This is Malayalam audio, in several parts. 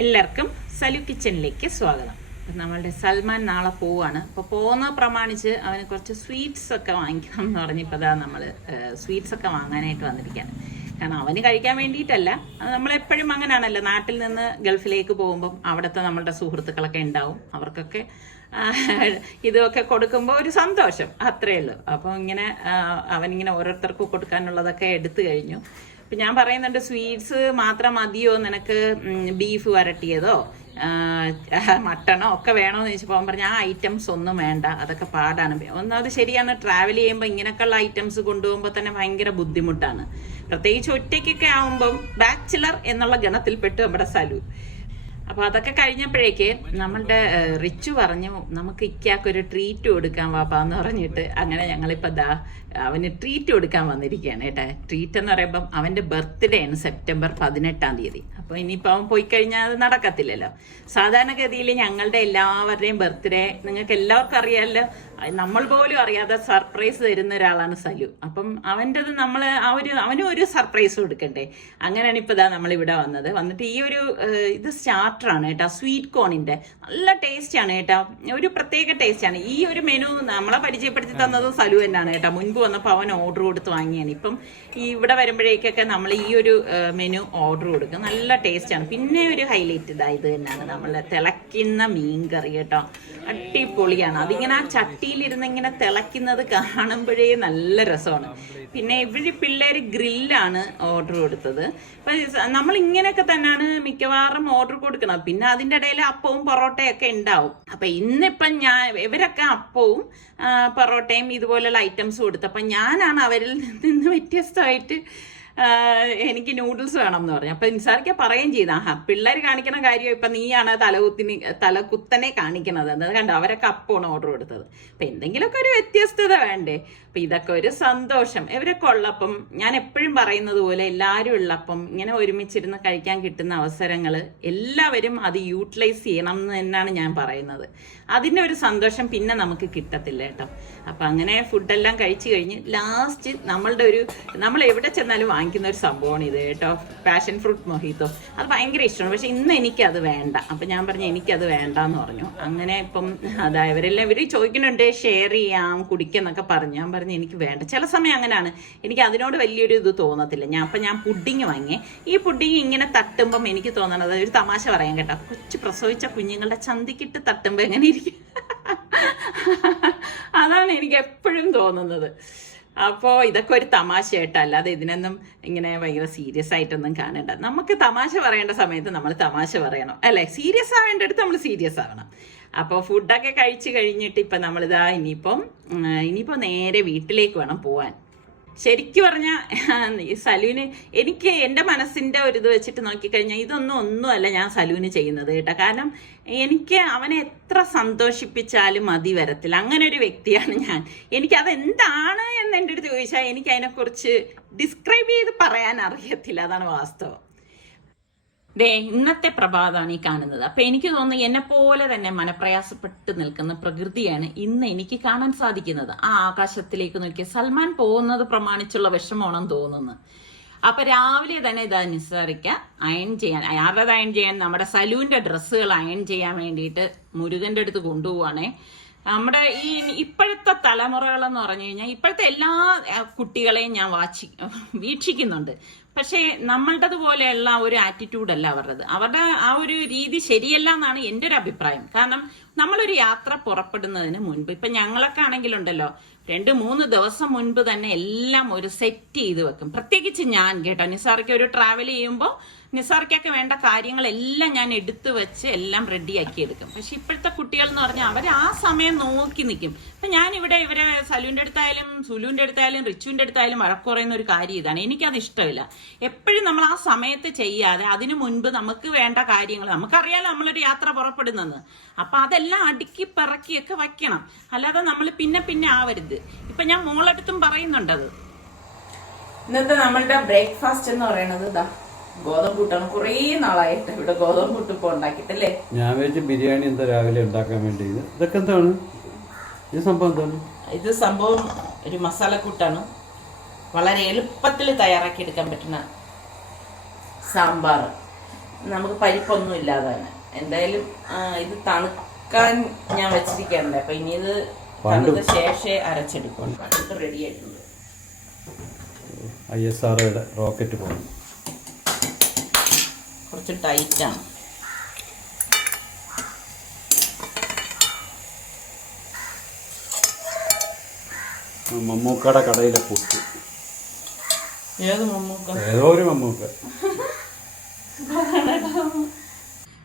എല്ലാവർക്കും സലു കിച്ചണിലേക്ക് സ്വാഗതം. നമ്മളുടെ സൽമാൻ നാളെ പോവാണ്. അപ്പോൾ പോകുന്ന പ്രമാണിച്ച് അവന് കുറച്ച് സ്വീറ്റ്സ് ഒക്കെ വാങ്ങിക്കണം എന്ന് പറഞ്ഞപ്പോൾ അതാ നമ്മൾ സ്വീറ്റ്സ് ഒക്കെ വാങ്ങാനായിട്ട് വന്നിരിക്കുകയാണ്. കാരണം അവന് കഴിക്കാൻ വേണ്ടിയിട്ടല്ല, നമ്മളെപ്പോഴും അങ്ങനെയാണല്ലോ, നാട്ടിൽ നിന്ന് ഗൾഫിലേക്ക് പോകുമ്പം അവിടുത്തെ നമ്മളുടെ സുഹൃത്തുക്കളൊക്കെ ഉണ്ടാവും, അവർക്കൊക്കെ ഇതൊക്കെ കൊടുക്കുമ്പോൾ ഒരു സന്തോഷം, അത്രയേ ഉള്ളൂ. അപ്പോൾ ഇങ്ങനെ അവനിങ്ങനെ ഓരോരുത്തർക്കും കൊടുക്കാനുള്ളതൊക്കെ എടുത്തു കഴിഞ്ഞു. ഇപ്പം ഞാൻ പറയുന്നുണ്ട്, സ്വീറ്റ്സ് മാത്രം മതിയോ നിനക്ക്, ബീഫ് വരട്ടിയതോ മട്ടണോ ഒക്കെ വേണമെന്ന് ചോദിച്ചപ്പോൾ അവൻ പറഞ്ഞ ആ ഐറ്റംസ് ഒന്നും വേണ്ട, അതൊക്കെ പാടാണ്. ഒന്നാമത് ശരിയാണ്, ട്രാവൽ ചെയ്യുമ്പോൾ ഇങ്ങനെയൊക്കെയുള്ള ഐറ്റംസ് കൊണ്ടുപോകുമ്പോൾ തന്നെ ഭയങ്കര ബുദ്ധിമുട്ടാണ്. പ്രത്യേകിച്ച് ഒറ്റയ്ക്കൊക്കെ ആവുമ്പം ബാച്ചിലർ എന്നുള്ള ഗണത്തിൽപ്പെട്ടു നമ്മുടെ സലു. അപ്പോൾ അതൊക്കെ കഴിഞ്ഞപ്പോഴേക്ക് നമ്മളുടെ റിച്ചു പറഞ്ഞു നമുക്ക് ഇക്കാക്കൊരു ട്രീറ്റ് കൊടുക്കാൻ വാപ്പാന്ന് പറഞ്ഞിട്ട്, അങ്ങനെ ഞങ്ങളിപ്പോൾ ദാ അവന് ട്രീറ്റ് കൊടുക്കാൻ വന്നിരിക്കുകയാണ് കേട്ടോ. ട്രീറ്റ് എന്ന് പറയുമ്പം അവൻ്റെ ബർത്ത്ഡേ ആണ് സെപ്റ്റംബർ 18. അപ്പോൾ ഇനിയിപ്പോൾ അവൻ പോയി കഴിഞ്ഞാൽ അത് നടക്കത്തില്ലല്ലോ. സാധാരണഗതിയിൽ ഞങ്ങളുടെ എല്ലാവരുടെയും ബർത്ത്ഡേ നിങ്ങൾക്ക് എല്ലാവർക്കും അറിയാമല്ലോ, നമ്മൾ പോലും അറിയാതെ സർപ്രൈസ് തരുന്ന ഒരാളാണ് സലു. അപ്പം അവൻ്റെത് നമ്മൾ അവനും ഒരു സർപ്രൈസ് കൊടുക്കണ്ടേ. അങ്ങനെയാണ് ഇപ്പോൾ ഇതാ നമ്മളിവിടെ വന്നിട്ട് ഈ ഒരു ഇത് സ്റ്റാർട്ടറാണ് കേട്ടോ, സ്വീറ്റ് കോണിൻ്റെ നല്ല ടേസ്റ്റാണ് കേട്ടോ, ഒരു പ്രത്യേക ടേസ്റ്റാണ്. ഈ ഒരു മെനു നമ്മളെ പരിചയപ്പെടുത്തി തന്നത് സലു തന്നെയാണ് കേട്ടോ. മുൻപ് വന്നപ്പോൾ അവൻ ഓർഡർ കൊടുത്ത് വാങ്ങിയാണ്. ഇപ്പം ഇവിടെ വരുമ്പോഴേക്കൊക്കെ നമ്മൾ ഈ ഒരു മെനു ഓർഡർ കൊടുക്കും. നല്ല ടേസ്റ്റാണ്. പിന്നെ ഒരു ഹൈലൈറ്റ് ഇത് തന്നെയാണ് നമ്മളെ തിളയ്ക്കുന്ന മീൻ കറി കേട്ടോ, അടിപൊളിയാണ്. അതിങ്ങനെ ആ ചട്ടിയിലിരുന്ന് ഇങ്ങനെ തിളയ്ക്കുന്നത് കാണുമ്പോഴേ നല്ല രസമാണ്. പിന്നെ ഇവിടെ പിള്ളേർ ഗ്രില്ലാണ് ഓർഡർ കൊടുത്തത്. അപ്പം നമ്മൾ ഇങ്ങനെയൊക്കെ തന്നെയാണ് മിക്കവാറും ഓർഡർ കൊടുക്കണം. പിന്നെ അതിൻ്റെ ഇടയിൽ അപ്പവും പൊറോട്ടയൊക്കെ ഉണ്ടാവും. അപ്പം ഇന്നിപ്പം ഇവരൊക്കെ അപ്പവും പൊറോട്ടയും ഇതുപോലെയുള്ള ഐറ്റംസ് കൊടുത്തപ്പം ഞാനാണ് അവരിൽ നിന്ന് വ്യത്യസ്തമായിട്ട് എനിക്ക് നൂഡിൽസ് വേണം എന്ന് പറഞ്ഞു. അപ്പം നിസാറിക്ക പറയുകയും ചെയ്ത, പിള്ളേർ കാണിക്കണ കാര്യം ഇപ്പം നീയാണ് തലകുത്തനെ കാണിക്കണത്. അത് കണ്ടോ, അവരൊക്കെ അപ്പമാണ് ഓർഡർ കൊടുത്തത്. അപ്പം എന്തെങ്കിലുമൊക്കെ ഒരു വ്യത്യസ്തത വേണ്ടേ. അപ്പം ഇതൊക്കെ ഒരു സന്തോഷം. ഇവരൊക്കെ ഉള്ളപ്പം ഞാൻ എപ്പോഴും പറയുന്നത് പോലെ എല്ലാവരും ഉള്ളപ്പം ഇങ്ങനെ ഒരുമിച്ചിരുന്ന് കഴിക്കാൻ കിട്ടുന്ന അവസരങ്ങൾ എല്ലാവരും അത് യൂട്ടിലൈസ് ചെയ്യണം എന്ന് തന്നെയാണ് ഞാൻ പറയുന്നത്. അതിൻ്റെ ഒരു സന്തോഷം പിന്നെ നമുക്ക് കിട്ടത്തില്ല കേട്ടോ. അപ്പം അങ്ങനെ ഫുഡെല്ലാം കഴിച്ചു കഴിഞ്ഞ് ലാസ്റ്റ് നമ്മൾ എവിടെ ചെന്നാലും വാങ്ങിക്കുന്ന ഒരു സംഭവമാണ് ഇത് കേട്ടോ, പാഷൻ ഫ്രൂട്ട് മൊഹിത്തോ. അത് ഭയങ്കര ഇഷ്ടമാണ്. പക്ഷെ ഇന്ന് എനിക്കത് വേണ്ട. അപ്പം ഞാൻ പറഞ്ഞു എനിക്കത് വേണ്ടെന്ന് പറഞ്ഞു. അങ്ങനെ ഇപ്പം ഇവർ ചോദിക്കുന്നുണ്ട് ഷെയർ ചെയ്യാം കുടിക്കെന്നൊക്കെ പറഞ്ഞു. ഞാൻ പറഞ്ഞു എനിക്ക് വേണ്ട. ചില സമയം അങ്ങനെയാണ്, എനിക്ക് അതിനോട് വലിയൊരു ഇത് തോന്നത്തില്ല. ഞാൻ പുഡിങ് വാങ്ങി. ഈ പുഡിങ് ഇങ്ങനെ തട്ടുമ്പം എനിക്ക് തോന്നണത്, ഒരു തമാശ പറയാൻ കേട്ടോ, പ്രസവിച്ച കുഞ്ഞുങ്ങളുടെ ചന്തിക്കിട്ട് തട്ടുമ്പോൾ എങ്ങനെ ഇരിക്കും അതാണ് എനിക്ക് എപ്പോഴും തോന്നുന്നത്. അപ്പോൾ ഇതൊക്കെ ഒരു തമാശ കേട്ടോ, അല്ലാതെ ഇതിനൊന്നും ഇങ്ങനെ ഭയങ്കര സീരിയസ് ആയിട്ടൊന്നും കാണണ്ട. നമുക്ക് തമാശ പറയേണ്ട സമയത്ത് നമ്മൾ തമാശ പറയണം, അല്ലേ? സീരിയസ് ആവേണ്ടടുത്ത് നമ്മൾ സീരിയസ് ആവണം. അപ്പോൾ ഫുഡൊക്കെ കഴിച്ച് കഴിഞ്ഞിട്ട് ഇപ്പം നമ്മളിതാ ഇനിയിപ്പോൾ നേരെ വീട്ടിലേക്ക് വേണം പോവാൻ. ശരിക്കും പറഞ്ഞാൽ സലൂന് എനിക്ക് എൻ്റെ മനസ്സിൻ്റെ ഒരു ഇത് വെച്ചിട്ട് നോക്കിക്കഴിഞ്ഞാൽ ഒന്നുമല്ല ഞാൻ സലൂന് ചെയ്യുന്നത് കേട്ടോ. കാരണം എനിക്ക് അവനെ എത്ര സന്തോഷിപ്പിച്ചാലും മതി വരത്തില്ല, അങ്ങനെ ഒരു വ്യക്തിയാണ് ഞാൻ. എനിക്കതെന്താണ് എന്ന് എൻ്റെ അടുത്ത് ചോദിച്ചാൽ എനിക്ക് അതിനെക്കുറിച്ച് ഡിസ്ക്രൈബ് ചെയ്ത് പറയാൻ അറിയത്തില്ല, അതാണ് വാസ്തവം. ഇന്നത്തെ പ്രഭാതമാണ് ഈ കാണുന്നത്. അപ്പൊ എനിക്ക് തോന്നുന്നു എന്നെ പോലെ തന്നെ മനപ്രയാസപ്പെട്ട് നിൽക്കുന്ന പ്രകൃതിയാണ് ഇന്ന് എനിക്ക് കാണാൻ സാധിക്കുന്നത്. ആ ആകാശത്തിലേക്ക് നോക്കിയ സൽമാൻ പോകുന്നത് പ്രമാണിച്ചുള്ള വിഷമമാണെന്ന് തോന്നുന്നു. അപ്പൊ രാവിലെ തന്നെ ഇതാ നിസ്സാറിക്ക അയൺ ചെയ്യാൻ, ആരുടെ അയൺ ചെയ്യാൻ, നമ്മുടെ സലൂന്റെ ഡ്രസ്സുകൾ അയൺ ചെയ്യാൻ വേണ്ടിയിട്ട് മുരുകന്റെ അടുത്ത് കൊണ്ടുപോവാണേ. നമ്മുടെ ഈ ഇപ്പോഴത്തെ തലമുറകളെന്ന് പറഞ്ഞു കഴിഞ്ഞാൽ ഇപ്പോഴത്തെ എല്ലാ കുട്ടികളെയും ഞാൻ വീക്ഷിക്കുന്നുണ്ട്. പക്ഷേ നമ്മളുടേത് പോലെയുള്ള ഒരു ആറ്റിറ്റ്യൂഡല്ല അവരുടെ ആ ഒരു രീതി ശരിയല്ല എന്നാണ് എൻ്റെ ഒരു അഭിപ്രായം. കാരണം നമ്മളൊരു യാത്ര പുറപ്പെടുന്നതിന് മുൻപ്, ഇപ്പം ഞങ്ങളൊക്കെ ആണെങ്കിലുണ്ടല്ലോ 2-3 ദിവസം മുൻപ് തന്നെ എല്ലാം ഒരു സെറ്റ് ചെയ്ത് വെക്കും. പ്രത്യേകിച്ച് ഞാൻ കേട്ടോ, നിസാർക്ക് ഒരു ട്രാവൽ ചെയ്യുമ്പോൾ നിസാർക്കൊക്കെ വേണ്ട കാര്യങ്ങളെല്ലാം ഞാൻ എടുത്തു വെച്ച് എല്ലാം റെഡിയാക്കി എടുക്കും. പക്ഷെ ഇപ്പോഴത്തെ കുട്ടികൾ എന്ന് പറഞ്ഞാൽ അവർ ആ സമയം നോക്കി നിൽക്കും. അപ്പം ഞാനിവിടെ ഇവരെ സലൂൻ്റെ അടുത്തായാലും സുലുവിൻ്റെ അടുത്തായാലും റിച്ചുവിൻ്റെ അടുത്തായാലും വഴക്കുറയുന്ന ഒരു കാര്യം ഇതാണ്, എനിക്കത് ഇഷ്ടമില്ല. എപ്പോഴും നമ്മൾ ആ സമയത്ത് ചെയ്യാതെ അതിനു മുൻപ് നമുക്ക് വേണ്ട കാര്യങ്ങൾ, നമുക്കറിയാലോ നമ്മളൊരു യാത്ര പുറപ്പെടുന്നെന്ന്, അപ്പം അതെല്ലാം അടുക്കി പിറക്കിയൊക്കെ വയ്ക്കണം. അല്ലാതെ നമ്മൾ പിന്നെ ആവരുത്. ഇപ്പം ഞാൻ മോളടുത്തും പറയുന്നുണ്ടത്. ഇന്നത്തെ നമ്മളുടെ ബ്രേക്ക്ഫാസ്റ്റ് എന്ന് പറയുന്നത് ഇതാ ഗോതമ്പൂട്ടാണ്. കുറേ നാളായിട്ട് ഇവിടെ ഗോതമ്പൂട്ട് ഇപ്പോൾ ഉണ്ടാക്കിയിട്ടല്ലേ. ഞാൻ വെച്ച് ബിരിയാണി എന്താ രാവിലെ ഉണ്ടാക്കാൻ വേണ്ടി. ഇതൊക്കെ എന്താണ് ഈ സംഭവം? എന്താണ് ഇത്? സംഭവം ഒരു മസാലക്കൂട്ടാണ്, വളരെ എളുപ്പത്തിൽ തയ്യാറാക്കി എടുക്കാൻ പറ്റുന്ന സാമ്പാർ. നമുക്ക് പരിപ്പൊന്നും ഇല്ലാതെ തന്നെ. എന്തായാലും ഇത് തണുക്കാൻ ഞാൻ വെച്ചിരിക്കാറുണ്ട്. അപ്പം ഇനി ഇത് തണുത്ത ശേഷമേ അരച്ചെടുക്കും. ഇത് റെഡി ആയിട്ടുണ്ട്. ISROയുടെ റോക്കറ്റ് പോകും. കുറച്ച് ടൈറ്റാണ്. മമ്മൂക്കയുടെ കടയിലെ പുട്ട്. ഏത് മമ്മൂക്ക? ഏതോ ഒരു മമ്മൂക്ക.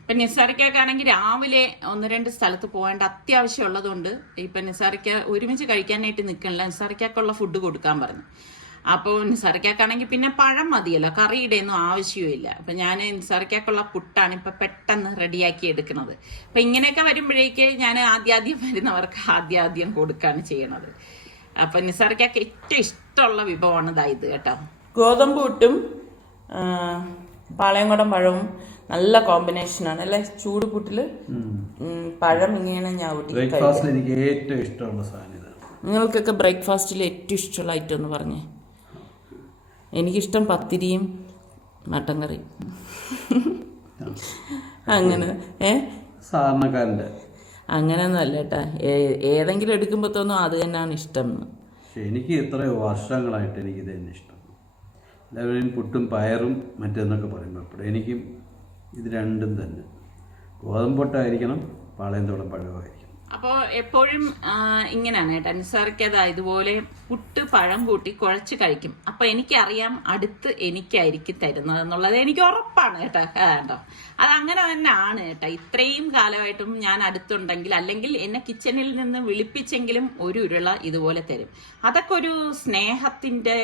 ഇപ്പം നിസാറിക്കാണെങ്കിൽ രാവിലെ 1-2 സ്ഥലത്ത് പോകേണ്ട അത്യാവശ്യം ഉള്ളതുകൊണ്ട് ഇപ്പം നിസാറിക്ക ഒരുമിച്ച് കഴിക്കാനായിട്ട് നിൽക്കണില്ല. നിസാറിക്കുള്ള ഫുഡ് കൊടുക്കാൻ പറഞ്ഞു. അപ്പോൾ നിസാറിക്കാണെങ്കിൽ പിന്നെ പഴം മതിയല്ലോ, കറിയുടെ ഒന്നും ആവശ്യമില്ല. അപ്പം ഞാൻ നിസാറിക്കുള്ള പുട്ടാണ് ഇപ്പം പെട്ടെന്ന് റെഡിയാക്കി എടുക്കുന്നത്. അപ്പം ഇങ്ങനെയൊക്കെ വരുമ്പോഴേക്ക് ഞാൻ ആദ്യം വരുന്നവർക്ക് ആദ്യം കൊടുക്കുകയാണ് ചെയ്യണത്. അപ്പം നിസാറിക്കൊക്കെ ഏറ്റവും ഇഷ്ടമുള്ള വിഭവമാണ് ഇത് കേട്ടോ. ഗോതമ്പ് പുട്ടും പാളയംകുടം പഴവും നല്ല കോമ്പിനേഷനാണ് അല്ലേ? ചൂട് പുട്ടില് പഴം ഇങ്ങനെ ബ്രേക്ക്ഫാസ്റ്റിൽ എനിക്ക് ഏറ്റവും ഇഷ്ടമുള്ള സാധനം ഇതാണ്. നിങ്ങൾക്കൊക്കെ ബ്രേക്ക്ഫാസ്റ്റിൽ ഏറ്റവും ഇഷ്ടമുള്ള ഐറ്റം എന്ന് പറഞ്ഞേ. എനിക്കിഷ്ടം പത്തിരിയും മട്ടൻ കറിയും. അങ്ങനെ സാധാരണക്കാരൻ്റെ അങ്ങനെയൊന്നും അല്ല കേട്ടാ. ഏതെങ്കിലും എടുക്കുമ്പോൾ തോന്നും അത് തന്നെയാണ് ഇഷ്ടം. പക്ഷെ എനിക്ക് എത്രയോ വർഷങ്ങളായിട്ട് എനിക്ക് ഇത് തന്നെ ഇഷ്ടം. എല്ലാവരും പുട്ടും പയറും മറ്റെന്നൊക്കെ പറയുമ്പോൾ എപ്പോഴും എനിക്കും ഇത് രണ്ടും തന്നെ. ഗോതമ്പൊട്ടായിരിക്കണം, പാളയംതോടം പഴമായിരിക്കണം. അപ്പോൾ എപ്പോഴും ഇങ്ങനെയാണ് കേട്ടോ. നിസാറിക്കതാ ഇതുപോലെ പുട്ട് പഴം കൂട്ടി കുഴച്ച് കഴിക്കും. അപ്പോൾ എനിക്കറിയാം അടുത്ത് എനിക്കായിരിക്കും തരുന്നത് എന്നുള്ളത് എനിക്ക് ഉറപ്പാണ് കേട്ടോ. കേട്ടോ അതങ്ങനെ തന്നെ ആണ് കേട്ടോ. ഇത്രയും കാലമായിട്ടും ഞാൻ അടുത്തുണ്ടെങ്കിൽ അല്ലെങ്കിൽ എന്നെ കിച്ചണിൽ നിന്ന് വിളിപ്പിച്ചെങ്കിലും ഒരു ഉരുള ഇതുപോലെ തരും. അതൊക്കെ ഒരു സ്നേഹത്തിൻ്റെ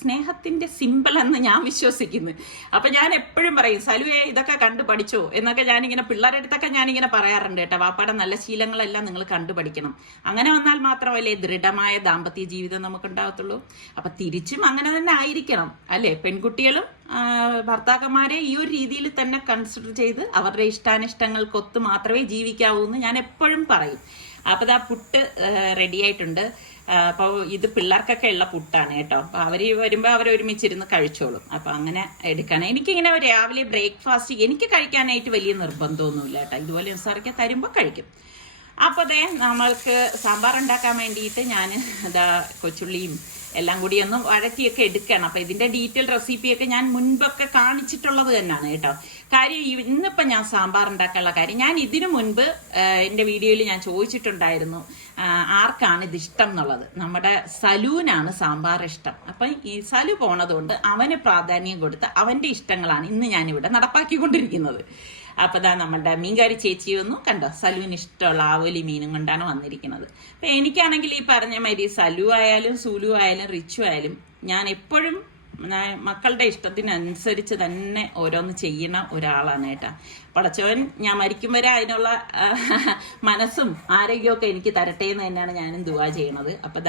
സ്നേഹത്തിൻ്റെ സിമ്പിൾ എന്ന് ഞാൻ വിശ്വസിക്കുന്നു. അപ്പം ഞാൻ എപ്പോഴും പറയും, സലുവേ ഇതൊക്കെ കണ്ടു പഠിച്ചോ എന്നൊക്കെ ഞാനിങ്ങനെ പിള്ളേരുടെ അടുത്തൊക്കെ ഞാനിങ്ങനെ പറയാറുണ്ട് കേട്ടോ. വാപ്പാടെ നല്ല ശീലങ്ങളെല്ലാം നിങ്ങൾ കണ്ടുപഠിക്കണം. അങ്ങനെ വന്നാൽ മാത്രമല്ലേ ദൃഢമായ ദാമ്പത്യ ജീവിതം നമുക്ക് ഉണ്ടാകത്തുള്ളൂ. അപ്പം തിരിച്ചും അങ്ങനെ തന്നെ ആയിരിക്കണം അല്ലേ? പെൺകുട്ടികളും ഭർത്താക്കന്മാരെ ഈ ഒരു രീതിയിൽ തന്നെ കൺസിഡർ ചെയ്ത് അവരുടെ ഇഷ്ടാനിഷ്ടങ്ങൾക്കൊത്ത് മാത്രമേ ജീവിക്കാവൂ എന്ന് ഞാൻ എപ്പോഴും പറയും. അപ്പോൾ ആ പുട്ട് റെഡി ആയിട്ടുണ്ട്. അപ്പോൾ ഇത് പിള്ളേർക്കൊക്കെ ഉള്ള പുട്ടാണ് കേട്ടോ. അപ്പോൾ അവർ വരുമ്പോൾ അവരൊരുമിച്ചിരുന്ന് കഴിച്ചോളും. അപ്പോൾ അങ്ങനെ എടുക്കണം. എനിക്കിങ്ങനെ രാവിലെ ബ്രേക്ക്ഫാസ്റ്റ് എനിക്ക് കഴിക്കാനായിട്ട് വലിയ നിർബന്ധമൊന്നുമില്ല കേട്ടോ. ഇതുപോലെ നിസാറിക്ക തരുമ്പോൾ കഴിക്കും. അപ്പോൾ നമ്മൾക്ക് സാമ്പാർ ഉണ്ടാക്കാൻ വേണ്ടിയിട്ട് ഞാൻ കൊച്ചുള്ളിയും എല്ലാം കൂടി ഒന്ന് വഴറ്റിയൊക്കെ എടുക്കണം. അപ്പോൾ ഇതിൻ്റെ ഡീറ്റെയിൽ റെസിപ്പിയൊക്കെ ഞാൻ മുൻപൊക്കെ കാണിച്ചിട്ടുള്ളത് തന്നെയാണ് കേട്ടോ. കാര്യം ഇന്നിപ്പം ഞാൻ സാമ്പാർ ഉണ്ടാക്കാനുള്ള കാര്യം, ഞാൻ ഇതിനു മുൻപ് എൻ്റെ വീഡിയോയിൽ ഞാൻ ചോദിച്ചിട്ടുണ്ടായിരുന്നു ആർക്കാണ് ഇത് ഇഷ്ടം എന്നുള്ളത്. നമ്മുടെ സലൂനാണ് സാമ്പാർ ഇഷ്ടം. അപ്പം ഈ സലു പോണതുകൊണ്ട് അവന് പ്രാധാന്യം കൊടുത്ത് അവൻ്റെ ഇഷ്ടങ്ങളാണ് ഇന്ന് ഞാനിവിടെ നടപ്പാക്കിക്കൊണ്ടിരിക്കുന്നത്. അപ്പോൾ നമ്മളുടെ മീൻകാരി ചേച്ചി ഒന്നും കണ്ടോ, സലുവിന് ഇഷ്ടമുള്ള ആവോലി മീനും കൊണ്ടാണ് വന്നിരിക്കുന്നത്. അപ്പം എനിക്കാണെങ്കിൽ ഈ പറഞ്ഞ മാതിരി സലു ആയാലും സൂലു ആയാലും റിച്ചു ആയാലും ഞാൻ എപ്പോഴും മക്കളുടെ ഇഷ്ടത്തിനനുസരിച്ച് തന്നെ ഓരോന്ന് ചെയ്യുന്ന ഒരാളാണ് കേട്ടാ. പടച്ചവൻ ഞാൻ മരിക്കും വരെ അതിനുള്ള മനസ്സും ആരോഗ്യമൊക്കെ എനിക്ക് തരട്ടെ എന്ന് തന്നെയാണ് ഞാനും ദുആ ചെയ്യണത്. അപ്പം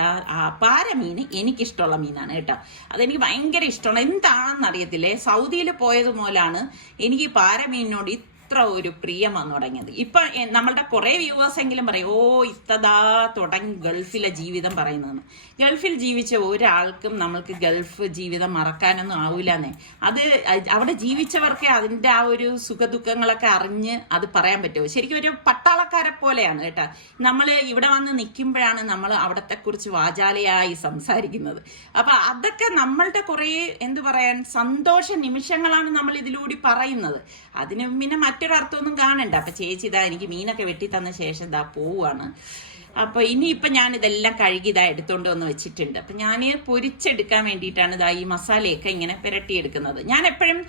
പാര മീൻ എനിക്കിഷ്ടമുള്ള മീനാണ് കേട്ടോ. അതെനിക്ക് ഭയങ്കര ഇഷ്ടമാണ്. എന്താണെന്ന് അറിയത്തില്ലേ, സൗദിയിൽ പോയത് മൂലമാണ് എനിക്ക് പാര മീനിനോട് ഇത്ര ഒരു പ്രിയം വന്നു തുടങ്ങിയത്. ഇപ്പൊ നമ്മളുടെ കുറെ വ്യൂവേഴ്സ് എങ്കിലും പറയും, ഓ ഇത്തതാ തുടങ്ങി ഗൾഫിലെ ജീവിതം പറയുന്നതെന്ന്. ഗൾഫിൽ ജീവിച്ച ഒരാൾക്കും നമ്മൾക്ക് ഗൾഫ് ജീവിതം മറക്കാനൊന്നും ആവൂലെന്നേ. അത് അവിടെ ജീവിച്ചവർക്ക് അതിൻ്റെ ആ ഒരു സുഖദുഃഖങ്ങളൊക്കെ അറിഞ്ഞ് അത് പറയാൻ പറ്റുമോ? ശരിക്കും ഒരു പട്ടാളക്കാരെ പോലെയാണ് കേട്ടോ. നമ്മൾ ഇവിടെ വന്ന് നിൽക്കുമ്പോഴാണ് നമ്മൾ അവിടത്തെ കുറിച്ച് വാചാലയായി സംസാരിക്കുന്നത്. അപ്പൊ അതൊക്കെ നമ്മളുടെ കുറെ സന്തോഷ നിമിഷങ്ങളാണ് നമ്മൾ ഇതിലൂടെ പറയുന്നത്. അതിന് പിന്നെ മറ്റൊരർത്ഥമൊന്നും കാണണ്ട. അപ്പൊ ചേച്ചി എനിക്ക് മീനൊക്കെ വെട്ടി തന്ന ശേഷം പോവാണ്. അപ്പോൾ ഇനിയിപ്പം ഞാനിതെല്ലാം കഴുകി എടുത്തുകൊണ്ട് വന്ന് വെച്ചിട്ടുണ്ട്. അപ്പം ഞാൻ പൊരിച്ചെടുക്കാൻ വേണ്ടിയിട്ടാണ് ഈ മസാലയൊക്കെ ഇങ്ങനെ പുരട്ടിയെടുക്കുന്നത്. ഞാൻ എപ്പോഴും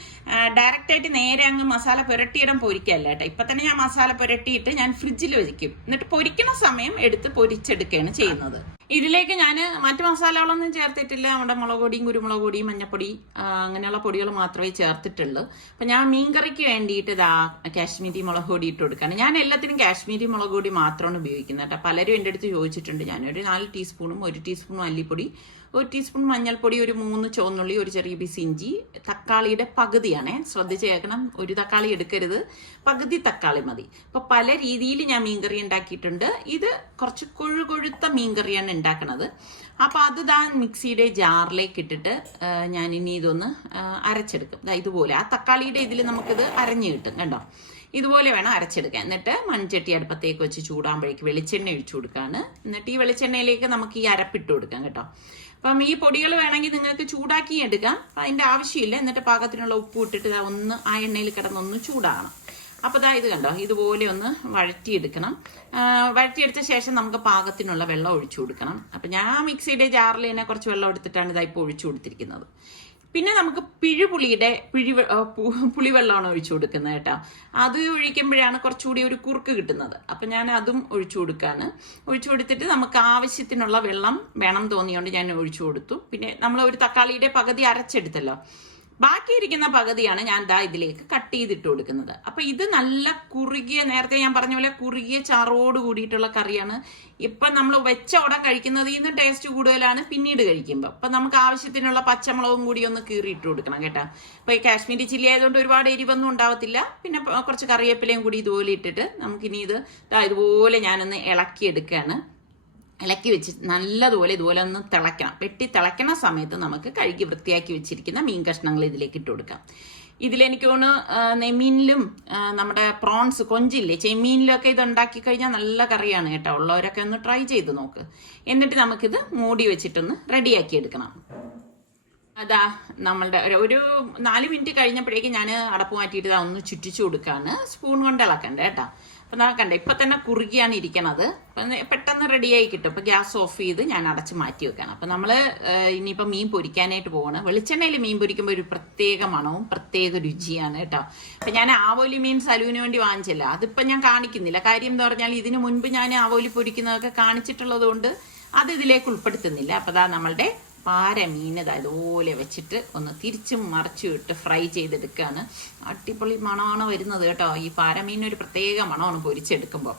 ഡയറക്റ്റായിട്ട് നേരെ അങ്ങ് മസാല പുരട്ടിയിടാൻ പൊരിക്കല്ല കേട്ടോ. ഇപ്പം തന്നെ ഞാൻ മസാല പുരട്ടിയിട്ട് ഞാൻ ഫ്രിഡ്ജിൽ വയ്ക്കും. എന്നിട്ട് പൊരിക്കുന്ന സമയം എടുത്ത് പൊരിച്ചെടുക്കുകയാണ് ചെയ്യുന്നത്. ഇതിലേക്ക് ഞാൻ മറ്റു മസാലകളൊന്നും ചേർത്തിട്ടില്ല. നമ്മുടെ മുളക് പൊടിയും കുരുമുളക് പൊടിയും മഞ്ഞപ്പൊടി അങ്ങനെയുള്ള പൊടികൾ മാത്രമേ ചേർത്തിട്ടുള്ളൂ. അപ്പം ഞാൻ മീൻകറിക്ക് വേണ്ടിയിട്ട് കാശ്മീരി മുളക് പൊടി ഇട്ട് കൊടുക്കുകയാണ്. ഞാൻ എല്ലാത്തിനും കാശ്മീരി മുളക് പൊടി മാത്രമാണ് ഉപയോഗിക്കുന്നത് കേട്ടോ. പലരും എൻ്റെ അടുത്ത് ചോദിച്ചിട്ടുണ്ട്. ഞാനൊരു 4 ടീസ്പൂണും 1 ടീസ്പൂൺ മല്ലിപ്പൊടി, 1 ടീസ്പൂൺ മഞ്ഞൾപ്പൊടി, ഒരു 3 ചുവന്നുള്ളി, ഒരു ചെറിയ പീസ് ഇഞ്ചി, തക്കാളിയുടെ പകുതിയാണേ, ശ്രദ്ധിച്ച് കേൾക്കണം. ഒരു തക്കാളി എടുക്കരുത്, പകുതി തക്കാളി മതി. അപ്പോൾ പല രീതിയിൽ ഞാൻ മീൻകറി ഉണ്ടാക്കിയിട്ടുണ്ട്. ഇത് കുറച്ച് കൊഴുകൊഴുത്ത മീൻകറിയാണ് ഉണ്ടാക്കണത്. അപ്പോൾ അത് മിക്സിയുടെ ജാറിലേക്ക് ഇട്ടിട്ട് ഞാൻ ഇനി ഇതൊന്ന് അരച്ചെടുക്കും. ഇതുപോലെ ആ തക്കാളിയുടെ ഇതിൽ നമുക്കിത് അരഞ്ഞു കിട്ടും കണ്ടോ. ഇതുപോലെ വേണം അരച്ചെടുക്കാൻ. എന്നിട്ട് മൺചട്ടി അടുപ്പത്തേക്ക് വെച്ച് ചൂടാകുമ്പോഴേക്ക് വെളിച്ചെണ്ണ ഒഴിച്ചു കൊടുക്കുകയാണ്. എന്നിട്ട് ഈ വെളിച്ചെണ്ണയിലേക്ക് നമുക്ക് ഈ അരപ്പിട്ട് കൊടുക്കാം കേട്ടോ. അപ്പം ഈ പൊടികൾ വേണമെങ്കിൽ നിങ്ങൾക്ക് ചൂടാക്കി എടുക്കാം, അതിൻ്റെ ആവശ്യമില്ല. എന്നിട്ട് പാകത്തിനുള്ള ഉപ്പ് ഇട്ടിട്ട് ഒന്ന് ആ എണ്ണയിൽ കിടന്നൊന്ന് ചൂടാകണം. അപ്പോൾ ഇത് കണ്ടോ, ഇതുപോലെ ഒന്ന് വഴറ്റിയെടുക്കണം. വഴറ്റിയെടുത്ത ശേഷം നമുക്ക് പാകത്തിനുള്ള വെള്ളം ഒഴിച്ചു കൊടുക്കണം. അപ്പം ഞാൻ മിക്സിയുടെ ജാറിൽ തന്നെ കുറച്ച് വെള്ളം എടുത്തിട്ടാണ് ഇപ്പോൾ ഒഴിച്ചു കൊടുത്തിരിക്കുന്നത്. പിന്നെ നമുക്ക് പുളിവെള്ളമാണ് ഒഴിച്ചു കൊടുക്കുന്നത് കേട്ടോ. അത് ഒഴിക്കുമ്പോഴാണ് കുറച്ചുകൂടി ഒരു കുറുക്ക് കിട്ടുന്നത്. അപ്പം ഞാൻ അതും ഒഴിച്ചു കൊടുക്കുകയാണ്. ഒഴിച്ചു കൊടുത്തിട്ട് നമുക്ക് ആവശ്യത്തിനുള്ള വെള്ളം വേണം തോന്നിയോണ്ട് ഞാൻ ഒഴിച്ചു കൊടുത്തു. പിന്നെ നമ്മൾ ഒരു തക്കാളിയുടെ പകുതി അരച്ചെടുത്തല്ലോ, ബാക്കിയിരിക്കുന്ന പകുതിയാണ് ഞാൻ ഇതിലേക്ക് കട്ട് ചെയ്തിട്ട് കൊടുക്കുന്നത്. അപ്പൊ ഇത് നല്ല കുറുകിയ, നേരത്തെ ഞാൻ പറഞ്ഞ പോലെ കുറുകിയ ചാറോട് കൂടിയിട്ടുള്ള കറിയാണ്. ഇപ്പൊ നമ്മൾ വെച്ച ഉടൻ കഴിക്കുന്നത് ഇന്ന് ടേസ്റ്റ് കൂടുതലാണ് പിന്നീട് കഴിക്കുമ്പോൾ. അപ്പൊ നമുക്ക് ആവശ്യത്തിനുള്ള പച്ചമുളകും കൂടി ഒന്ന് കീറിയിട്ട് കൊടുക്കണം കേട്ടോ. അപ്പൊ ഈ കാശ്മീരി ചില്ലി ആയതുകൊണ്ട് ഒരുപാട് എരിവൊന്നും ഉണ്ടാവത്തില്ല. പിന്നെ കുറച്ച് കറിവേപ്പിലയും കൂടി ഇതുപോലെ ഇട്ടിട്ട് നമുക്കിനി ഇത് ഇതുപോലെ ഞാനൊന്ന് ഇളക്കിയെടുക്കുകയാണ്. ഇളക്കി വെച്ച് നല്ലതുപോലെ ഇതുപോലെ ഒന്ന് തിളയ്ക്കണം. തിളയ്ക്കണ സമയത്ത് നമുക്ക് കഴുകി വൃത്തിയാക്കി വെച്ചിരിക്കുന്ന മീൻ കഷ്ണങ്ങൾ ഇതിലേക്ക് ഇട്ട് കൊടുക്കാം. ഇതിലെനിക്ക് തോന്നുന്നു നെമ്മീനിലും നമ്മുടെ പ്രോൺസ് കൊഞ്ചില്ലേ ചെമ്മീനിലൊക്കെ ഇത് ഉണ്ടാക്കി കഴിഞ്ഞാൽ നല്ല കറിയാണ് കേട്ടോ. ഉള്ളവരൊക്കെ ഒന്ന് ട്രൈ ചെയ്ത് നോക്ക്. എന്നിട്ട് നമുക്കിത് മൂടി വെച്ചിട്ടൊന്ന് റെഡിയാക്കി എടുക്കണം. നമ്മളുടെ ഒരു 4 മിനിറ്റ് കഴിഞ്ഞപ്പോഴേക്കും ഞാൻ അടപ്പ് മാറ്റിയിട്ട് ഒന്ന് ചുറ്റിച്ചു കൊടുക്കുകയാണ്. സ്പൂൺ കൊണ്ട് ഇളക്കണ്ട കേട്ടോ. അപ്പം കണ്ട ഇപ്പം തന്നെ കുറുകിയാണ് ഇരിക്കണത്. അപ്പം പെട്ടെന്ന് റെഡിയായി കിട്ടും. അപ്പം ഗ്യാസ് ഓഫ് ചെയ്ത് ഞാൻ അടച്ച് മാറ്റി വെക്കണം. അപ്പം നമ്മൾ ഇനിയിപ്പോൾ മീൻ പൊരിക്കാനായിട്ട് പോകണം. വെളിച്ചെണ്ണയിൽ മീൻ പൊരിക്കുമ്പോൾ ഒരു പ്രത്യേക മണവും പ്രത്യേക രുചിയാണ് കേട്ടോ. അപ്പം ഞാൻ ആവോലി മീൻ സലുവിന് വേണ്ടി വാങ്ങിച്ചില്ല. അതിപ്പം ഞാൻ കാണിക്കുന്നില്ല. കാര്യം എന്താ പറഞ്ഞാൽ ഇതിനു മുൻപ് ഞാൻ ആവോലി പൊരിക്കുന്നതൊക്കെ കാണിച്ചിട്ടുള്ളത് കൊണ്ട് അത് ഇതിലേക്ക് ഉൾപ്പെടുത്തുന്നില്ല. അപ്പം നമ്മളുടെ പാരമീൻ ഇതുപോലെ വെച്ചിട്ട് ഒന്ന് തിരിച്ചും മറിച്ചും ഇട്ട് ഫ്രൈ ചെയ്തെടുക്കുകയാണ്. അടിപൊളി മണമാണ് വരുന്നത് കേട്ടോ. ഈ പാരമീൻ ഒരു പ്രത്യേക മണമാണ് പൊരിച്ചെടുക്കുമ്പോൾ.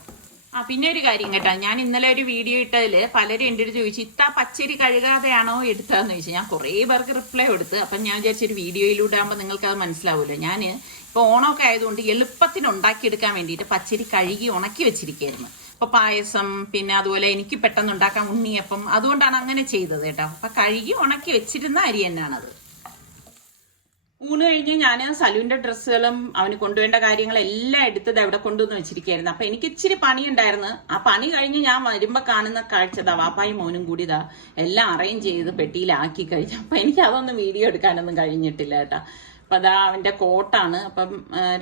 പിന്നെ ഒരു കാര്യം കേട്ടോ, ഞാൻ ഇന്നലെ ഒരു വീഡിയോ ഇട്ടതിൽ പലരും എൻ്റെ അടുത്ത് ചോദിച്ചു പച്ചരി കഴുകാതെയാണോ എടുത്തതെന്ന് ചോദിച്ചു. ഞാൻ കുറേ പേർക്ക് റിപ്ലൈ കൊടുത്ത്. അപ്പം ഞാൻ വിചാരിച്ചൊരു വീഡിയോയിലൂടെ ആകുമ്പോൾ നിങ്ങൾക്ക് അത് മനസ്സിലാവുമല്ലോ. ഞാൻ ഇപ്പോൾ ഓണമൊക്കെ ആയതുകൊണ്ട് എളുപ്പത്തിന് ഉണ്ടാക്കിയെടുക്കാൻ വേണ്ടിയിട്ട് പച്ചരി കഴുകി ഉണക്കി വെച്ചിരിക്കുകയായിരുന്നു. അപ്പോൾ പായസം, പിന്നെ അതുപോലെ എനിക്ക് പെട്ടെന്ന് ഉണ്ടാക്കാൻ ഉണ്ണിയപ്പം, അതുകൊണ്ടാണ് അങ്ങനെ ചെയ്തത് കേട്ടോ. അപ്പം കഴുകി ഉണക്കി വെച്ചിരുന്ന അരി തന്നെയാണത്. ഊണ് കഴിഞ്ഞ് ഞാൻ സലുവിൻ്റെ ഡ്രസ്സുകളും അവന് കൊണ്ടുവേണ്ട കാര്യങ്ങളെല്ലാം എടുത്തത് അവിടെ കൊണ്ടുവന്ന് വെച്ചിരിക്കുകയായിരുന്നു. അപ്പം എനിക്ക് ഇച്ചിരി പണിയുണ്ടായിരുന്നു. ആ പണി കഴിഞ്ഞ് ഞാൻ വരുമ്പോൾ കാണുന്ന കാഴ്ച വാപ്പായും മോനും കൂടി എല്ലാം അറേഞ്ച് ചെയ്ത് പെട്ടിയിലാക്കി കഴിഞ്ഞു. അപ്പം എനിക്ക് അതൊന്നും വീഡിയോ എടുക്കാനൊന്നും കഴിഞ്ഞിട്ടില്ല കേട്ടോ. അപ്പം അവൻ്റെ കോട്ടാണ്. അപ്പം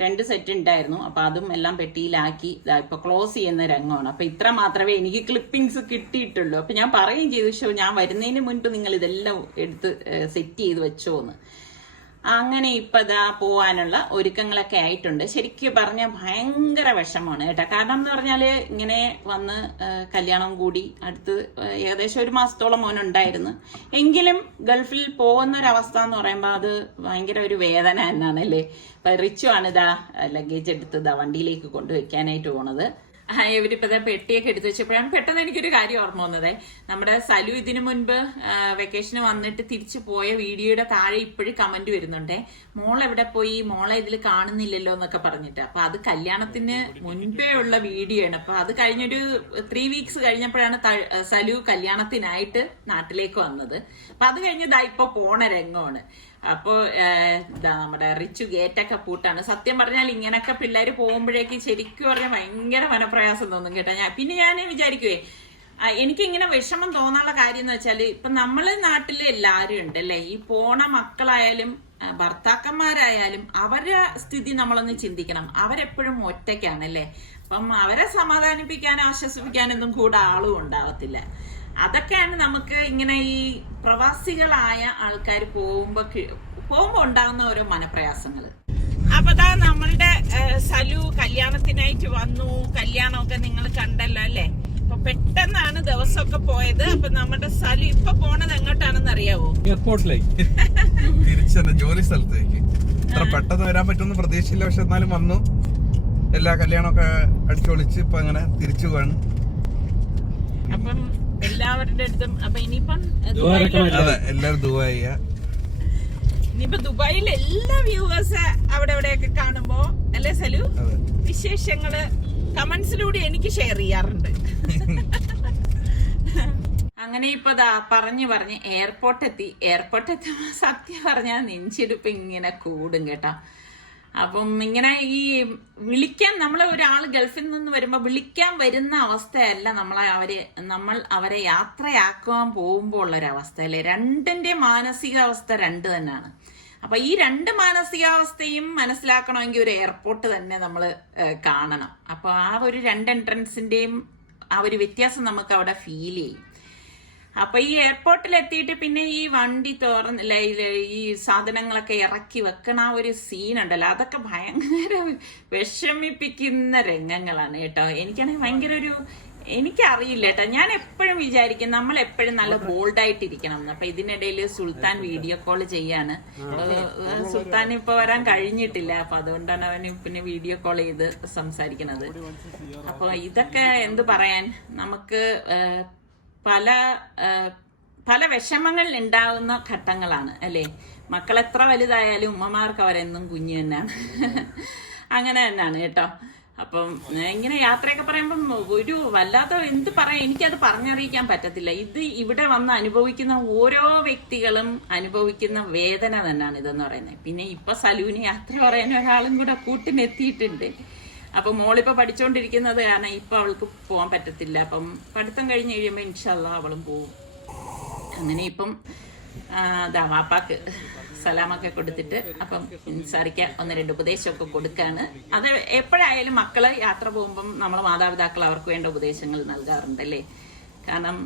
2 സെറ്റ് ഉണ്ടായിരുന്നു. അപ്പം അതും എല്ലാം പെട്ടിയിലാക്കി ഇപ്പം ക്ലോസ് ചെയ്യുന്ന രംഗമാണ്. അപ്പം ഇത്ര മാത്രമേ എനിക്ക് ക്ലിപ്പിങ്സ് കിട്ടിയിട്ടുള്ളൂ. അപ്പം ഞാൻ പറയുകയും ചെയ്തു, ഞാൻ വരുന്നതിന് മുൻപ് നിങ്ങൾ ഇതെല്ലാം എടുത്ത് സെറ്റ് ചെയ്ത് വെച്ചോന്ന്. അങ്ങനെ ഇപ്പം പോവാനുള്ള ഒരുക്കങ്ങളൊക്കെ ആയിട്ടുണ്ട്. ശരിക്കും പറഞ്ഞാൽ ഭയങ്കര വിഷമമാണ് കേട്ടോ. കാരണം എന്ന് പറഞ്ഞാൽ ഇങ്ങനെ വന്ന് കല്യാണം കൂടി അടുത്ത് ഏകദേശം 1 മാസത്തോളം മോനുണ്ടായിരുന്നു. എങ്കിലും ഗൾഫിൽ പോകുന്നൊരവസ്ഥ എന്ന് പറയുമ്പോൾ അത് ഭയങ്കര ഒരു വേദന എന്നാണ് അല്ലേ. ഇപ്പം റിച്ചു ആണ് ലഗേജ് എടുത്ത് വണ്ടിയിലേക്ക് കൊണ്ടുവയ്ക്കാനായിട്ട് പോണത്. ഇവരിപ്പോൾ പെട്ടിയൊക്കെ എടുത്ത് വെച്ചപ്പോഴാണ് പെട്ടെന്ന് എനിക്കൊരു കാര്യം ഓർമ്മ വന്നത്. നമ്മുടെ സലു ഇതിനു മുൻപ് വെക്കേഷന് വന്നിട്ട് തിരിച്ചു പോയ വീഡിയോയുടെ താഴെ ഇപ്പോഴും കമന്റ് വരുന്നുണ്ടേ, മോൾ എവിടെ പോയി, മോളെ ഇതിൽ കാണുന്നില്ലല്ലോ എന്നൊക്കെ പറഞ്ഞിട്ട്. അപ്പൊ അത് കല്യാണത്തിന് മുൻപേ ഉള്ള വീഡിയോ ആണ്. അപ്പൊ അത് കഴിഞ്ഞൊരു 3 വീക്സ് കഴിഞ്ഞപ്പോഴാണ് സലു കല്യാണത്തിനായിട്ട് നാട്ടിലേക്ക് വന്നത്. അപ്പൊ അത് കഴിഞ്ഞ് ഇപ്പൊ പോണ രംഗമാണ്. അപ്പോൾ നമ്മുടെ റിച്ചു ഗേറ്റൊക്കെ പൂട്ടാണ്. സത്യം പറഞ്ഞാൽ ഇങ്ങനൊക്കെ പിള്ളേർ പോകുമ്പോഴേക്ക് ശരിക്കും പറഞ്ഞാൽ ഭയങ്കര മനപ്രയാസം തോന്നും കേട്ടോ. പിന്നെ ഞാൻ വിചാരിക്കുവേ, എനിക്കിങ്ങനെ വിഷമം തോന്നാനുള്ള കാര്യം എന്ന് വെച്ചാൽ ഇപ്പൊ നമ്മളെ നാട്ടിൽ എല്ലാവരും ഉണ്ട് അല്ലേ. ഈ പോണ മക്കളായാലും ഭർത്താക്കന്മാരായാലും അവരുടെ സ്ഥിതി നമ്മളൊന്ന് ചിന്തിക്കണം. അവരെപ്പോഴും ഒറ്റയ്ക്കാണല്ലേ. അപ്പം അവരെ സമാധാനിപ്പിക്കാനും ആശ്വസിപ്പിക്കാനൊന്നും കൂടെ ആളും ഉണ്ടാവത്തില്ല. അതൊക്കെയാണ് നമുക്ക് ഇങ്ങനെ ഈ പ്രവാസികളായ ആൾക്കാർ പോകുമ്പോ ഉണ്ടാകുന്ന ഓരോ മനപ്രയാസങ്ങൾ. അപ്പൊ നമ്മളുടെ സലു കല്യാണത്തിനായിട്ട് വന്നു. കല്യാണമൊക്കെ നിങ്ങൾ കണ്ടല്ലോ അല്ലേ. അപ്പൊ പെട്ടെന്നാണ് ദിവസമൊക്കെ പോയത്. അപ്പൊ നമ്മുടെ സലു ഇപ്പൊ പോണത് എങ്ങോട്ടാണെന്ന് അറിയാവോ? എയർപോർട്ടിലേക്ക് തിരിച്ചെന്നെ ജോലി സ്ഥലത്തേക്ക്. ഇത്ര പെട്ടെന്ന് വരാൻ പറ്റുമെന്ന് പ്രതീക്ഷയില്ല. പക്ഷെ എന്നാലും വന്നു. എല്ലാ കല്യാണമൊക്കെ അടിച്ചൊളിച്ച് ഇപ്പൊ അങ്ങനെ തിരിച്ചു പോവാണ്. അപ്പം എല്ലാവരുടെ അടുത്തും അപ്പൊ ഇനിയിപ്പം എല്ലാരും ദുആ ചെയ്യാ. ഇനിയിപ്പോ ദുബായിൽ എല്ലാ വ്യൂവേഴ്സ് അവിടെ എവിടെയൊക്കെ കാണുമ്പോ അല്ലേ സലു വിശേഷങ്ങള് കമന്റ്സിലൂടെ എനിക്ക് ഷെയർ ചെയ്യാറുണ്ട്. അങ്ങനെ ഇപ്പൊ പറഞ്ഞ് എയർപോർട്ട് എത്തുമ്പോ സത്യം പറഞ്ഞാൽ നെഞ്ചെടുപ്പ് ഇങ്ങനെ കൂടും കേട്ടോ. അപ്പം ഇങ്ങനെ ഈ വിളിക്കാൻ നമ്മൾ ഒരാൾ ഗൾഫിൽ നിന്ന് വരുമ്പോ വിളിക്കാൻ വരുന്ന അവസ്ഥയല്ല നമ്മൾ അവരെ യാത്രയാക്കുവാൻ പോകുമ്പോൾ ഉള്ളൊരവസ്ഥ അല്ലെ. രണ്ടിന്റെ മാനസികാവസ്ഥ രണ്ട് തന്നെയാണ്. അപ്പൊ ഈ രണ്ട് മാനസികാവസ്ഥയും മനസ്സിലാക്കണമെങ്കിൽ ഒരു എയർപോർട്ട് തന്നെ നമ്മൾ കാണണം. അപ്പൊ ആ ഒരു രണ്ട് എൻട്രൻസിന്റെയും ആ ഒരു വ്യത്യാസം നമുക്ക് അവിടെ ഫീൽ ചെയ്യും. അപ്പൊ ഈ എയർപോർട്ടിൽ എത്തിയിട്ട് പിന്നെ ഈ വണ്ടി ഈ സാധനങ്ങളൊക്കെ ഇറക്കി വെക്കണ ആ ഒരു സീൻ ഉണ്ടല്ലോ, അതൊക്കെ ഭയങ്കര വിഷമിപ്പിക്കുന്ന രംഗങ്ങളാണ് കേട്ടോ. എനിക്കാണെങ്കിൽ ഭയങ്കര എനിക്കറിയില്ല കേട്ടോ. ഞാൻ എപ്പോഴും വിചാരിക്കും നമ്മൾ എപ്പോഴും നല്ല ബോൾഡായിട്ടിരിക്കണം എന്ന്. അപ്പൊ ഇതിനിടയിൽ സുൽത്താൻ വീഡിയോ കോൾ ചെയ്യാണ്. സുൽത്താൻ ഇപ്പൊ വരാൻ കഴിഞ്ഞിട്ടില്ല. അപ്പൊ അതുകൊണ്ടാണ് അവന് പിന്നെ വീഡിയോ കോൾ ചെയ്ത് സംസാരിക്കുന്നത്. അപ്പൊ ഇതൊക്കെ എന്ത് പറയാൻ, നമുക്ക് പല വിഷമങ്ങൾ ഉണ്ടാവുന്ന ഘട്ടങ്ങളാണ് അല്ലേ. മക്കൾ എത്ര വലുതായാലും ഉമ്മമാർക്ക് അവരെന്നും കുഞ്ഞു തന്നെയാണ്. അങ്ങനെ തന്നെയാണ് കേട്ടോ. അപ്പം ഇങ്ങനെ യാത്രയൊക്കെ പറയുമ്പം ഒരു വല്ലാത്ത എന്ത് പറയാം, എനിക്കത് പറഞ്ഞറിയിക്കാൻ പറ്റത്തില്ല. ഇവിടെ വന്ന് അനുഭവിക്കുന്ന ഓരോ വ്യക്തികളും അനുഭവിക്കുന്ന വേദന തന്നെയാണ് ഇതെന്ന് പറയുന്നത്. പിന്നെ ഇപ്പൊ സലൂന് യാത്ര പറയാൻ ഒരാളും കൂടെ കൂട്ടിനെത്തിയിട്ടുണ്ട്. അപ്പൊ മോളിപ്പോ പഠിച്ചോണ്ടിരിക്കുന്നത് കാരണം ഇപ്പൊ അവൾക്ക് പോകാൻ പറ്റത്തില്ല. അപ്പം പഠിത്തം കഴിഞ്ഞ് കഴിയുമ്പോ ഇൻഷാല്ലാ അവളും പോവും. അങ്ങനെ ഇപ്പം വാപ്പാക്ക് സലാമൊക്കെ കൊടുത്തിട്ട് അപ്പം ഇൻസാറിക്ക 1-2 ഉപദേശമൊക്കെ കൊടുക്കാണ്. അത് എപ്പോഴായാലും മക്കള് യാത്ര പോകുമ്പം നമ്മൾ മാതാപിതാക്കൾ അവർക്ക് വേണ്ട ഉപദേശങ്ങൾ നൽകാറുണ്ടല്ലേ. കാരണം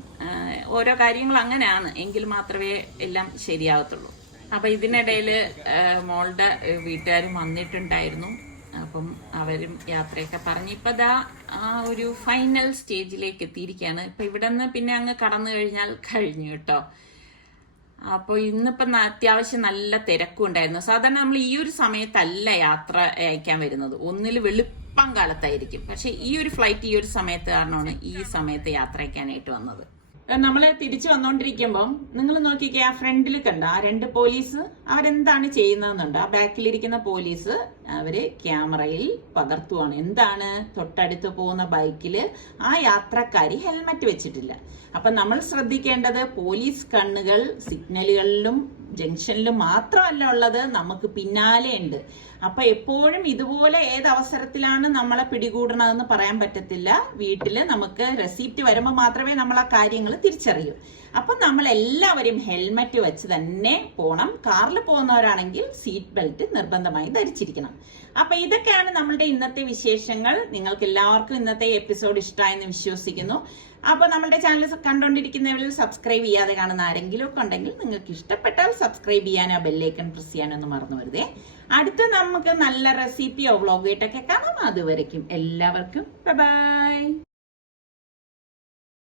ഓരോ കാര്യങ്ങൾ അങ്ങനെയാണ്, എങ്കിൽ മാത്രമേ എല്ലാം ശരിയാവത്തുള്ളൂ. അപ്പൊ ഇതിനിടയിൽ മോളുടെ വീട്ടുകാരും വന്നിട്ടുണ്ടായിരുന്നു. അപ്പം അവരും യാത്രയൊക്കെ പറഞ്ഞ് ഇപ്പൊ ആ ഒരു ഫൈനൽ സ്റ്റേജിലേക്ക് എത്തിയിരിക്കുകയാണ്. ഇപ്പൊ ഇവിടെ നിന്ന് പിന്നെ അങ്ങ് കടന്നു കഴിഞ്ഞാൽ കഴിഞ്ഞു കേട്ടോ. അപ്പോൾ ഇന്നിപ്പോ അത്യാവശ്യം നല്ല തിരക്കും ഉണ്ടായിരുന്നു. സാധാരണ നമ്മൾ ഈ ഒരു സമയത്തല്ല യാത്ര അയക്കാൻ വരുന്നത്, ഒന്നിൽ വെളുപ്പം കാലത്തായിരിക്കും. പക്ഷെ ഈ ഒരു ഫ്ലൈറ്റ് ഈ ഒരു സമയത്ത് കാരണമാണ് ഈ സമയത്ത് യാത്ര അയക്കാനായിട്ട് വന്നത്. നമ്മള് തിരിച്ചു വന്നോണ്ടിരിക്കുമ്പം നിങ്ങൾ നോക്കിക്കേ, ആ ഫ്രണ്ടിൽ കണ്ട ആ 2 പോലീസ് അവരെന്താണ് ചെയ്യുന്നതെന്നുണ്ട്. ആ ബാക്കിലിരിക്കുന്ന പോലീസ് അവര് ക്യാമറയിൽ പകർത്തുവാണ്. എന്താണ്, തൊട്ടടുത്ത് പോകുന്ന ബൈക്കില് ആ യാത്രക്കാരി ഹെൽമറ്റ് വെച്ചിട്ടില്ല. അപ്പൊ നമ്മൾ ശ്രദ്ധിക്കേണ്ടത് പോലീസ് കണ്ണുകൾ സിഗ്നലുകളിലും ജംഗ്ഷനിലും മാത്രമല്ല ഉള്ളത്, നമുക്ക് പിന്നാലെ ഉണ്ട്. അപ്പൊ എപ്പോഴും ഇതുപോലെ ഏത് അവസരത്തിലാണ് നമ്മളെ പിടികൂടണതെന്ന് പറയാൻ പറ്റത്തില്ല. വീട്ടില് നമുക്ക് റെസീപ്റ്റ് വരുമ്പോൾ മാത്രമേ നമ്മൾ ആ കാര്യങ്ങൾ തിരിച്ചറിയൂ. അപ്പൊ നമ്മൾ എല്ലാവരും ഹെൽമറ്റ് വെച്ച് തന്നെ പോണം. കാറിൽ പോകുന്നവരാണെങ്കിൽ സീറ്റ് ബെൽറ്റ് നിർബന്ധമായി ധരിച്ചിരിക്കണം. അപ്പൊ ഇതൊക്കെയാണ് നമ്മളുടെ ഇന്നത്തെ വിശേഷങ്ങൾ. നിങ്ങൾക്ക് എല്ലാവർക്കും ഇന്നത്തെ എപ്പിസോഡ് ഇഷ്ടമായെന്ന് വിശ്വസിക്കുന്നു. അപ്പൊ നമ്മുടെ ചാനൽ കണ്ടുകൊണ്ടിരിക്കുന്നവരിൽ സബ്സ്ക്രൈബ് ചെയ്യാതെ കാണുന്ന ആരെങ്കിലും ഒക്കെ ഉണ്ടെങ്കിൽ നിങ്ങൾക്ക് ഇഷ്ടപ്പെട്ടാൽ സബ്സ്ക്രൈബ് ചെയ്യാനോ ബെല്ലൈക്കൺ പ്രസ് ചെയ്യാനൊന്നും മറന്നു വരുതേ. അടുത്ത നമുക്ക് നല്ല റെസിപ്പിയോ വ്ളോഗായിട്ടൊക്കെ കാണാം. അതുവരയ്ക്കും എല്ലാവർക്കും ബൈ.